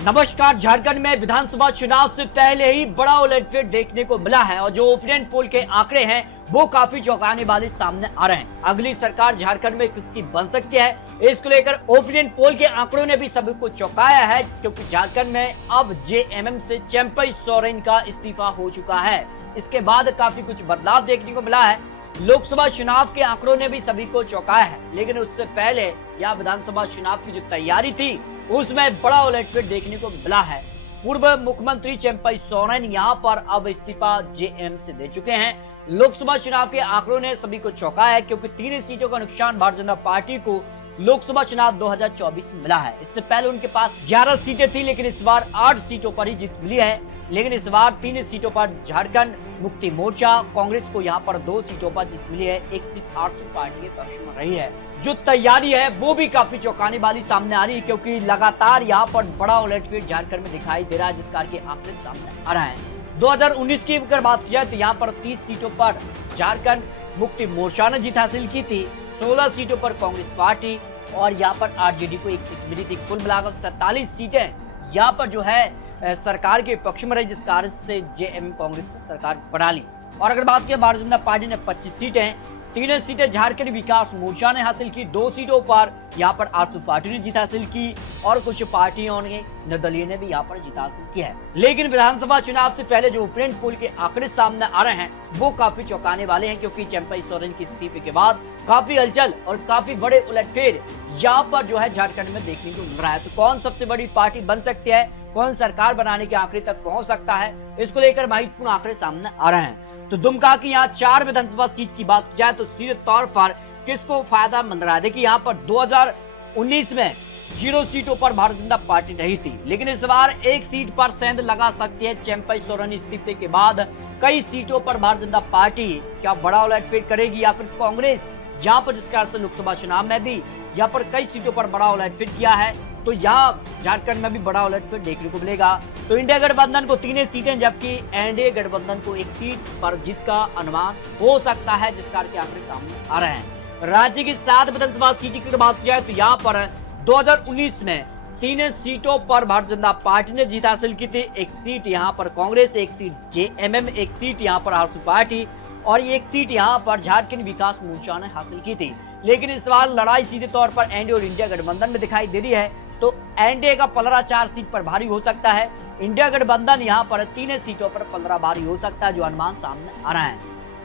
नमस्कार। झारखंड में विधानसभा चुनाव से पहले ही बड़ा उलटफेर देखने को मिला है और जो ओपिनियन पोल के आंकड़े हैं वो काफी चौंकाने वाले सामने आ रहे हैं। अगली सरकार झारखंड में किसकी बन सकती है, इसको लेकर ओपिनियन पोल के आंकड़ों ने भी सभी को चौंकाया है, क्योंकि झारखंड में अब जेएमएम से चंपई सोरेन का इस्तीफा हो चुका है। इसके बाद काफी कुछ बदलाव देखने को मिला है। लोकसभा चुनाव के आंकड़ों ने भी सभी को चौंकाया है, लेकिन उससे पहले या विधानसभा चुनाव की जो तैयारी थी उसमें बड़ा उलटफेर देखने को मिला है। पूर्व मुख्यमंत्री चंपई सोरेन यहां पर अब इस्तीफा जेएम से दे चुके हैं। लोकसभा चुनाव के आंकड़ों ने सभी को चौंकाया है, क्योंकि 3 सीटों का नुकसान भारतीय जनता पार्टी को लोकसभा चुनाव 2024 में मिला है। इससे पहले उनके पास 11 सीटें थी, लेकिन इस बार 8 सीटों पर ही जीत मिली है। लेकिन इस बार 3 सीटों पर झारखंड मुक्ति मोर्चा कांग्रेस को यहां पर 2 सीटों पर जीत मिली है। एक सीट आरसू पार्टी के पक्ष में रही है। जो तैयारी है वो भी काफी चौंकाने वाली सामने आ रही है, क्योंकि लगातार यहां पर बड़ा उलटफेर झारखंड में दिखाई दे रहा है, जिस कारण के आंकड़े सामने आ रहे हैं। 2019 की अगर बात की जाए तो यहाँ पर 30 सीटों पर झारखंड मुक्ति मोर्चा ने जीत हासिल की थी, 16 सीटों पर कांग्रेस पार्टी और यहाँ पर आरजेडी को एक सीट मिली थी। कुल मिलाकर 47 सीटें यहाँ पर जो है सरकार के पक्ष में रही, जिस कारण से जेएम कांग्रेस ने सरकार बना ली। और अगर बात करें भारतीय जनता पार्टी ने 25 सीटें, 3 सीटें झारखंड विकास मोर्चा ने हासिल की, 2 सीटों पर यहाँ पर आरसू पार्टी ने जीत हासिल की और कुछ पार्टियों ने निर्दलीय ने भी यहाँ पर जीत हासिल की है। लेकिन विधानसभा चुनाव से पहले जो ओपिनियन पोल के आंकड़े सामने आ रहे हैं वो काफी चौंकाने वाले हैं, क्योंकि चंपई सोरेन के इस्तीफे के बाद काफी हलचल और काफी बड़े उलटफेर यहाँ पर जो है झारखंड में देखने को मिल रहा है। तो कौन सबसे बड़ी पार्टी बन सकती है, कौन सरकार बनाने के आंकड़े तक पहुंच सकता है, इसको लेकर महत्वपूर्ण आंकड़े सामने आ रहे हैं। तो दुमका की यहाँ 4 विधानसभा सीट की बात की जाए तो सीधे तौर पर किसको फायदा मिल रहा है। देखिए यहाँ पर 2019 में 0 सीटों पर भारतीय जनता पार्टी रही थी, लेकिन इस बार 1 सीट पर सेंध लगा सकती है। चंपई सोरेन इस्तीफे के बाद कई सीटों पर भारतीय जनता पार्टी क्या बड़ा उलटफेर करेगी या फिर कांग्रेस, जहां पर जिसके अर्थ से लोकसभा चुनाव में भी यहाँ पर कई सीटों पर बड़ा उलटफेर किया है, तो यहाँ झारखंड में भी बड़ा उलटफेर देखने को मिलेगा। तो इंडिया गठबंधन को 3 सीटें जबकि एनडीए गठबंधन को 1 सीट पर जीत का अनुमान हो सकता है, जिस कारण के आंकड़े सामने आ रहे हैं। राज्य की 7 विधानसभा सीटों की बात की जाए तो यहाँ पर 2019 में 3 सीटों पर भारतीय जनता पार्टी ने जीत हासिल की थी। 1 सीट यहाँ पर कांग्रेस, 1 सीट जेएमएम, 1 सीट यहाँ पर आरसू पार्टी और 1 सीट यहाँ पर झारखंड विकास मोर्चा ने हासिल की थी। लेकिन इस बार लड़ाई सीधे तौर पर एनडीए और इंडिया गठबंधन में दिखाई दे रही है, तो एनडीए का पलड़ा 4 सीट पर भारी हो सकता है। इंडिया गठबंधन यहाँ पर 3 सीटों पर पलड़ा भारी हो सकता है, जो अनुमान सामने आ रहा है।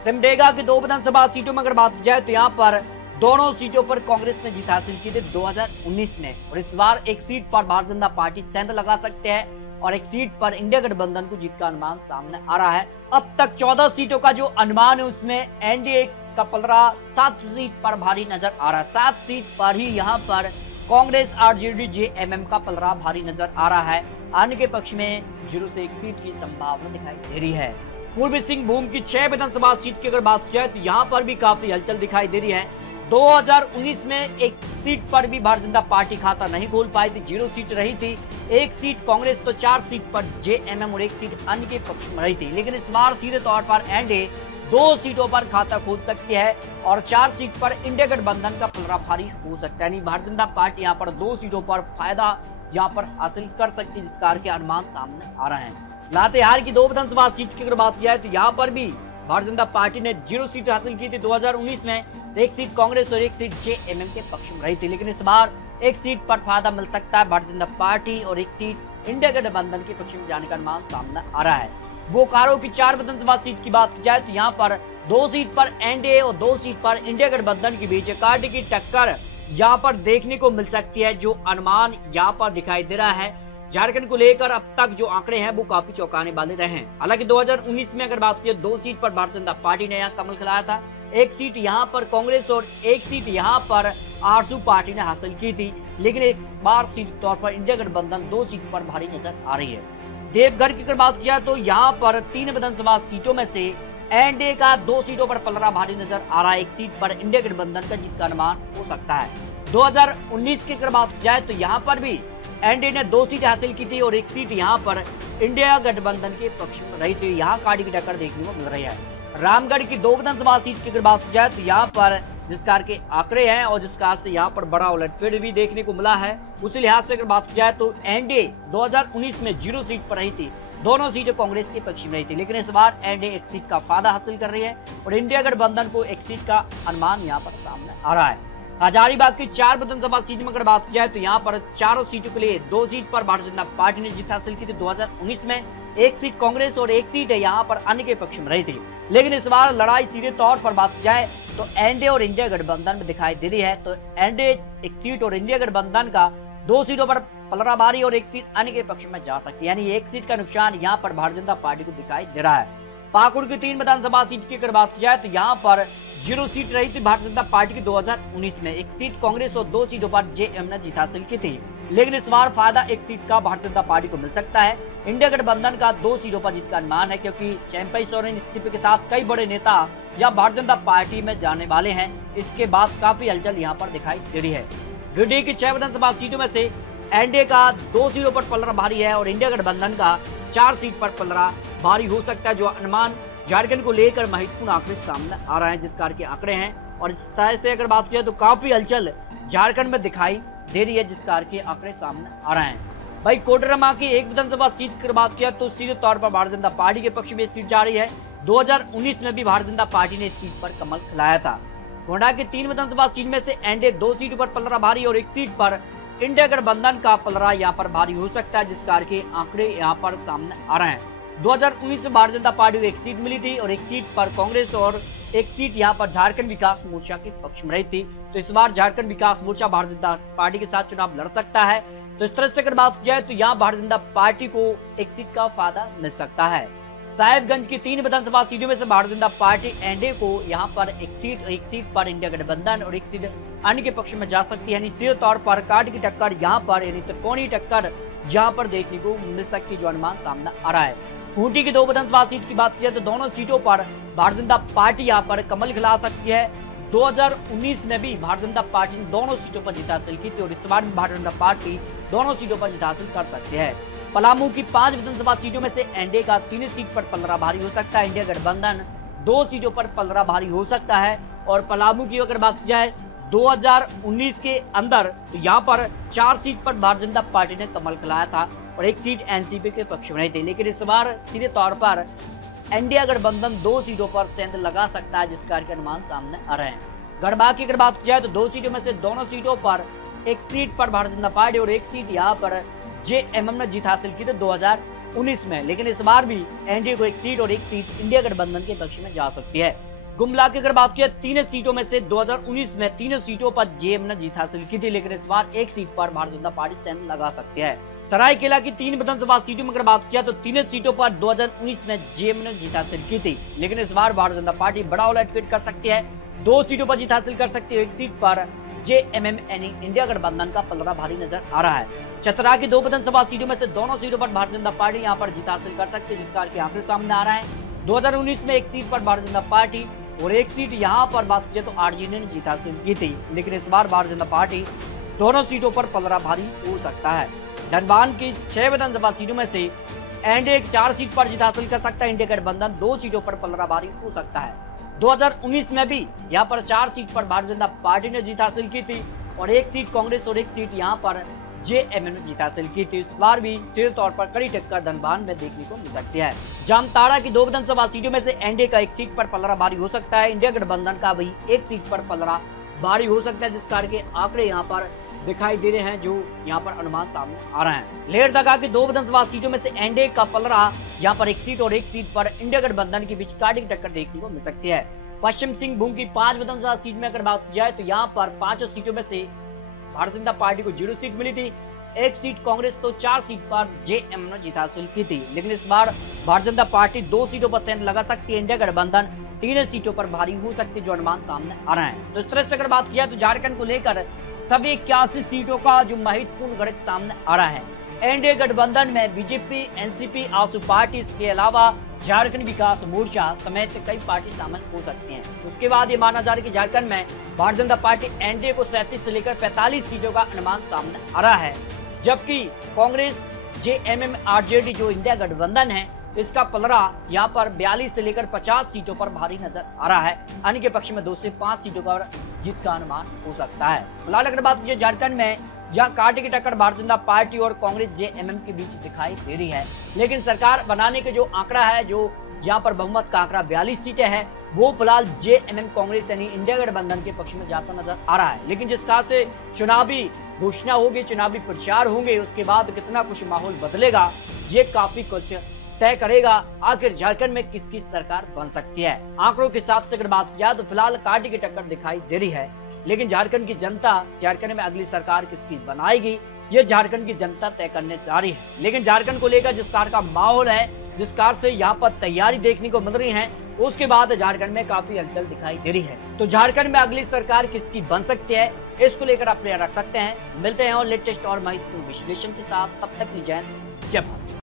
सिमडेगा की 2 विधानसभा सीटों में अगर बात की जाए तो यहाँ पर दोनों सीटों पर कांग्रेस ने जीत हासिल की थी 2019 में, और इस बार 1 सीट पर भारतीय जनता पार्टी सेंध लगा सकते हैं और 1 सीट पर इंडिया गठबंधन को जीत का अनुमान सामने आ रहा है। अब तक 14 सीटों का जो अनुमान है उसमें एनडीए का पलड़ा 7 सीट पर भारी नजर आ रहा है। 7 सीट पर ही यहाँ पर कांग्रेस आरजेडी जेएमएम का पलड़ा भारी नजर आ रहा है। अन्य के पक्ष में 0 से 1 सीट की संभावना दिखाई दे रही है। पूर्वी सिंहभूम की 6 विधानसभा सीट की अगर बात की जाए तो यहाँ पर भी काफी हलचल दिखाई दे रही है। 2019 में 1 सीट पर भी भारतीय जनता पार्टी खाता नहीं खोल पाई थी, 0 सीट रही थी। 1 सीट कांग्रेस तो 4 सीट पर जेएमएम और 1 सीट अन्य के पक्ष में रही थी। लेकिन इस बार सीधे तौर पर एनडीए 2 सीटों पर खाता खोल सकती है और 4 सीट पर इंडिया गठबंधन का पलड़ा भारी हो सकता है। भारतीय जनता पार्टी यहाँ पर 2 सीटों पर फायदा यहाँ पर हासिल कर सकती है, जिस कारण के अनुमान सामने आ रहे हैं। लातेहार की 2 विधानसभा सीट की अगर बात की जाए तो यहाँ पर भी भारतीय जनता पार्टी ने 0 सीट हासिल की थी 2019 में। 1 सीट कांग्रेस और 1 सीट जेएमएम के पक्ष में रही थी, लेकिन इस बार 1 सीट पर फायदा मिल सकता है भारतीय जनता पार्टी और 1 सीट इंडिया गठबंधन के पक्ष में जाने का अनुमान सामने आ रहा है। बोकारो की 4 विधानसभा सीट की बात की जाए तो यहाँ पर 2 सीट पर एनडीए और 2 सीट पर इंडिया गठबंधन के बीच कांटे की टक्कर यहाँ पर देखने को मिल सकती है, जो अनुमान यहाँ पर दिखाई दे रहा है। झारखंड को लेकर अब तक जो आंकड़े हैं वो काफी चौंकाने वाले रहे हैं। हालांकि 2019 में अगर बात की 2 सीट पर भारतीय जनता पार्टी ने यहाँ कमल खिलाया था, 1 सीट यहाँ पर कांग्रेस और 1 सीट यहाँ पर आरसू पार्टी ने हासिल की थी। लेकिन इस बार सीधे तौर पर इंडिया गठबंधन 2 सीट पर भारी नजर आ रही है। देवघर की अगर बात की जाए तो यहाँ पर 3 विधानसभा सीटों में से एनडीए का 2 सीटों पर पलड़ा भारी नजर आ रहा है। 1 सीट पर इंडिया गठबंधन का जीत का अनुमान हो सकता है। 2019 की अगर बात की जाए तो यहाँ पर भी एनडीए ने 2 सीट हासिल की थी और 1 सीट यहाँ पर इंडिया गठबंधन के पक्ष में रही थी। यहाँ कांटे की टक्कर देखने को मिल रही है। रामगढ़ की 2 विधानसभा सीट की अगर बात की जाए तो यहाँ पर जिस कार के आंकड़े हैं और जिस कार से यहाँ पर बड़ा उलटफेर भी देखने को मिला है। उसी लिहाज से अगर बात की जाए तो एनडीए 2019 में 0 सीट पर रही थी, दोनों सीटें कांग्रेस के पक्ष में रही थी, लेकिन इस बार एनडीए एक सीट का फायदा हासिल कर रही है और इंडिया गठबंधन को एक सीट का अनुमान यहाँ पर सामने आ रहा है। हजारीबाग की 4 विधानसभा सीट में अगर बात की जाए तो यहाँ पर चारों सीटों के लिए 2 सीट पर भारतीय जनता पार्टी ने जीत हासिल की थी 2019 में, 1 सीट कांग्रेस और 1 सीट है यहाँ पर अन्य के पक्ष में रही थी। लेकिन इस बार लड़ाई सीधे तौर पर बात की जाए तो एनडीए और इंडिया गठबंधन में दिखाई दे रही है। तो एनडीए 1 सीट और इंडिया गठबंधन का 2 सीटों पर पलड़ा भारी और 1 सीट अन्य के पक्ष में जा सकती है, यानी 1 सीट का नुकसान यहाँ पर भारतीय जनता पार्टी को दिखाई दे रहा है। पाकुड़ की 3 विधानसभा सीट की अगर बात की जाए तो यहाँ पर 0 सीट रही थी भारतीय जनता पार्टी की 2019 में, 1 सीट कांग्रेस और 2 सीटों पर जेएम ने जीत हासिल की थी। लेकिन इस बार फायदा 1 सीट का भारतीय जनता पार्टी को मिल सकता है। इंडिया गठबंधन का 2 सीटों पर जीत का अनुमान है, क्योंकि चैंपियन सोरेन इस्तीफे के साथ कई बड़े नेता या भारतीय जनता पार्टी में जाने वाले हैं। इसके बाद काफी हलचल यहाँ पर दिखाई दे रही है। गिरिडीह की 6 विधानसभा सीटों में से एनडीए का 2 सीटों पर पलड़ा भारी है और इंडिया गठबंधन का 4 सीट पर पलड़ा भारी हो सकता है, जो अनुमान झारखंड को लेकर महत्वपूर्ण आंकड़े सामने आ रहे हैं, जिस कार के आंकड़े हैं। और इस तरह से अगर बात की जाए तो काफी हलचल झारखंड में दिखाई दे रही है, जिस कार के आंकड़े सामने आ रहे हैं। भाई कोडरमा की 1 विधानसभा सीट की बात किया तो सीधे तौर पर भारतीय जनता पार्टी के पक्ष में सीट जा रही है। 2019 में भी भारतीय जनता पार्टी ने इस सीट पर कमल खिलाया था। गोंडा की 3 विधानसभा सीट में से एनडीए 2 सीटों पर पलड़ा भारी और 1 सीट पर इंडिया गठबंधन का पलड़ा यहाँ पर भारी हो सकता है, जिस कार के आंकड़े यहाँ पर सामने आ रहे हैं। 2019 में भारतीय जनता पार्टी को 1 सीट मिली थी और 1 सीट पर कांग्रेस और 1 सीट यहाँ पर झारखंड विकास मोर्चा के पक्ष में रही थी। तो इस बार झारखंड विकास मोर्चा भारतीय जनता पार्टी के साथ चुनाव लड़ सकता है। तो इस तरह से अगर बात की जाए तो यहाँ भारतीय जनता पार्टी को 1 सीट का फायदा मिल सकता है। साहेबगंज की 3 विधानसभा सीटों में से भारतीय जनता पार्टी एनडीए को यहाँ पर 1 सीट पर इंडिया गठबंधन और 1 सीट अन्य के पक्ष में जा सकती है, यानी सीधे तौर पर काट की टक्कर यहाँ पर यानी त्रिकोणीय टक्कर यहाँ पर देखने को मिल सकती है, जो अनुमान सामने आ रहा है। खूंटी की 2 विधानसभा सीट की बात की तो दोनों सीटों पर भारतीय जनता पार्टी यहाँ पर कमल खिला सकती है। 2019 में भी भारतीय जनता पार्टी ने दोनों सीटों पर जीत हासिल की थी और इस बार भी भारतीय जनता पार्टी दोनों सीटों पर जीत हासिल कर सकती है। पलामू की 5 विधानसभा सीटों में से एनडीए का 3 सीट पर पलड़ा भारी हो सकता है, इंडिया गठबंधन 2 सीटों पर पलड़ा भारी हो सकता है। और पलामू की अगर बात की जाए 2019 के अंदर तो यहाँ पर 4 सीट पर भारतीय जनता पार्टी ने कमल खिलाया था और 1 सीट एनसीपी के पक्ष में रही थी। लेकिन इस बार सीधे तौर पर इंडिया गठबंधन 2 सीटों पर सेंध लगा सकता है, जिस कार्य के अनुमान सामने आ रहे हैं। गढ़वा की अगर बात की जाए तो 2 सीटों में से दोनों सीटों पर 1 सीट पर भारतीय जनता पार्टी और 1 सीट यहाँ पर जेएमएम ने जीत हासिल की थी 2019 में। लेकिन इस बार भी एनडीए को 1 सीट और 1 सीट इंडिया गठबंधन के पक्ष में जा सकती है। गुमला की अगर बात की 3 सीटों में से 2019 में 3 सीटों पर जेएम ने जीत हासिल की थी, लेकिन इस बार 1 सीट पर भारतीय जनता पार्टी सेंध लगा सकती है। सरायकेला की 3 विधानसभा सीटों में अगर बात किया तो 3 सीटों पर 2019 में जेएम ने जीत हासिल की थी, लेकिन इस बार भारतीय जनता पार्टी बड़ा उलटफेर कर सकती है, 2 सीटों पर जीत हासिल कर सकती है। 1 सीट पर जेएमएम यानी इंडिया गठबंधन का पलड़ा भारी नजर आ रहा है। चतरा की 2 विधानसभा सीटों में से दोनों सीटों पर भारतीय जनता पार्टी यहाँ पर जीत हासिल कर सकती है, जिस कार के आंकड़े सामने आ रहे हैं। 2019 में 1 सीट पर भारतीय जनता पार्टी और 1 सीट यहाँ पर बात की तो आरजेडी ने जीत हासिल की थी, लेकिन इस बार भारतीय जनता पार्टी दोनों सीटों पर पलड़ा भारी हो सकता है। धनबाद की 6 विधानसभा सीटों में से एनडीए 4 सीट पर जीत हासिल कर सकता है, इंडिया गठबंधन 2 सीटों पर पलड़ा भारी हो सकता है। 2019 में भी यहाँ पर 4 सीट पर भारतीय जनता पार्टी ने जीत हासिल की थी और 1 सीट कांग्रेस और 1 सीट यहाँ पर जेएमएम ने जीत हासिल की थी। इस बार भी सीधे तौर पर कड़ी टक्कर धनबाद में देखने को मिल सकती है। जामताड़ा की 2 विधानसभा सीटों में से एनडीए का 1 सीट पर पलड़ा भारी हो सकता है, इंडिया गठबंधन का भी 1 सीट पर पलड़ा भारी हो सकता है, जिस कार्य के आंकड़े यहाँ पर दिखाई दे रहे हैं, जो यहाँ पर अनुमान सामने आ रहे हैं। लेहरदगा की 2 विधानसभा सीटों में से एनडीए का पलड़ा यहाँ पर 1 सीट और 1 सीट पर इंडिया गठबंधन के बीच काटी टक्कर देखने को मिल सकती है। पश्चिम सिंहभूम की 5 विधानसभा सीट में अगर बात की जाए तो यहाँ पर 5 सीटों में से भारतीय जनता पार्टी को 0 सीट मिली थी, 1 सीट कांग्रेस तो 4 सीट पर जेएम ने जीत हासिल की थी। लेकिन इस बार भारतीय जनता पार्टी 2 सीटों पर सेंध लगा सकती है, इंडिया गठबंधन 3 सीटों पर भारी हो सकती है, जो अनुमान सामने आ रहे हैं। तो इस तरह से अगर बात की जाए तो झारखंड को लेकर सभी 81 सीटों का जो महत्वपूर्ण गणित सामने आ रहा है। एनडीए गठबंधन में बीजेपी, एनसीपी, आजसू पार्टी, इसके अलावा झारखंड विकास मोर्चा समेत कई पार्टी शामिल हो सकती हैं। उसके बाद ये माना जा रहा है कि झारखंड में भारतीय जनता पार्टी एनडीए को 37 से लेकर 45 सीटों का अनुमान सामने आ रहा है, जबकि कांग्रेस, जेएमएम, आरजेडी जो इंडिया गठबंधन है इसका पलड़ा यहाँ पर 42 से लेकर 50 सीटों पर भारी नजर आ रहा है। अन्य के पक्ष में 2 से 5 सीटों पर जीत का अनुमान हो सकता है। फिलहाल अगर बात की झारखंड में, जहां कांटे की टक्कर भारतीय जनता पार्टी और कांग्रेस जेएमएम के बीच दिखाई दे रही है, लेकिन सरकार बनाने के जो आंकड़ा है, जो जहां पर बहुमत का आंकड़ा 42 सीटें हैं, वो फिलहाल जेएमएम कांग्रेस यानी इंडिया गठबंधन के पक्ष में जाता नजर आ रहा है। लेकिन जिस तरह से चुनावी घोषणा होगी, चुनावी प्रचार होंगे, उसके बाद कितना कुछ माहौल बदलेगा, ये काफी कुछ तय करेगा आखिर झारखंड में किसकी सरकार बन सकती है। आंकड़ों के हिसाब से अगर बात किया तो फिलहाल कांटे की टक्कर दिखाई दे रही है, लेकिन झारखंड की जनता झारखंड में अगली सरकार किसकी बनाएगी, ये झारखंड की जनता तय करने जा रही है। लेकिन झारखंड को लेकर जिस प्रकार का माहौल है, जिस प्रकार से यहाँ पर तैयारी देखने को मिल रही है, उसके बाद झारखंड में काफी हलचल दिखाई दे रही है। तो झारखंड में अगली सरकार किसकी बन सकती है, इसको लेकर आप रख सकते हैं। मिलते हैं और लेटेस्ट और महत्वपूर्ण विश्लेषण के साथ, तब तक जय हिंद, जय भारत।